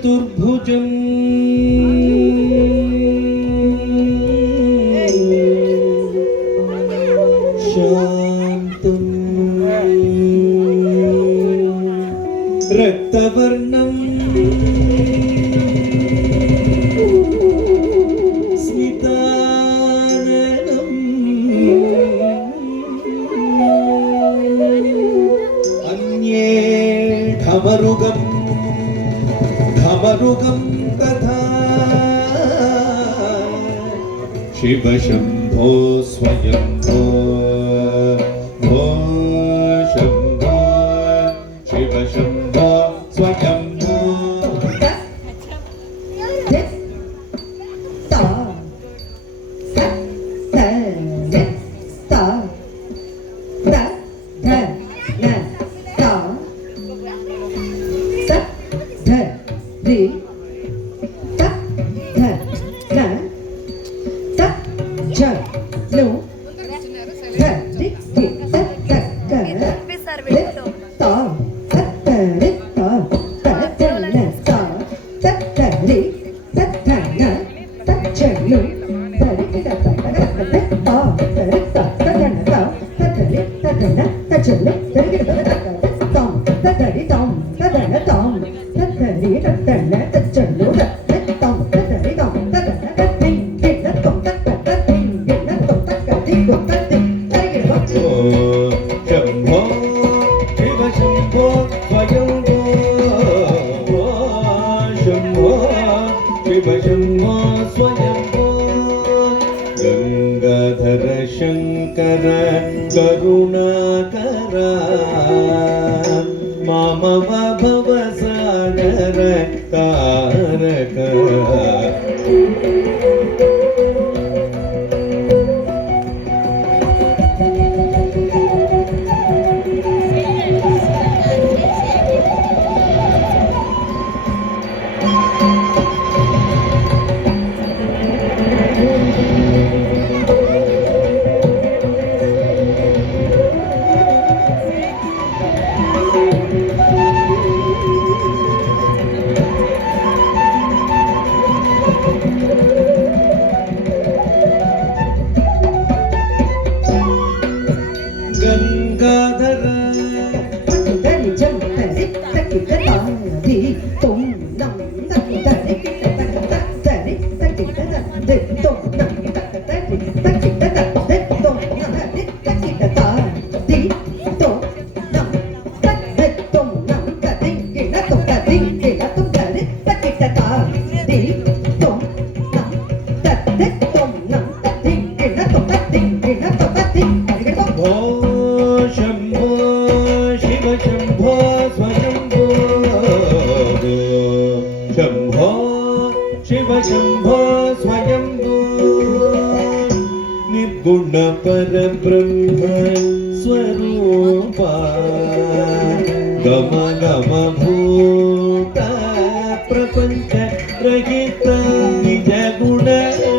चतुर्भुजं शान्तं रक्तवर्णं स्मिताननं अन्ये खमरुगं तथा शिव शम्भो स्वयंभो भो शम्भो शिव शम्भो स्वयंभो गंगाधर शंकर करुणाकर मामव भवसागर तारक शंभो स्वयंभो निर्गुण पर ब्रह्म स्वरूपा गम गम भूत प्रपंच रहित निज गुण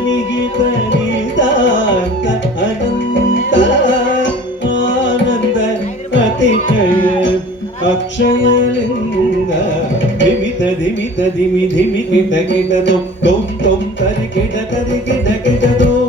निहित निदांत अनंत आनंद अतिशय अक्षयलिंग धिमित धिमि धिमि किट किट तुम तरि किट किट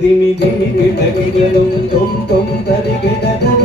धिमि धिमि किट किट तुम तरि किट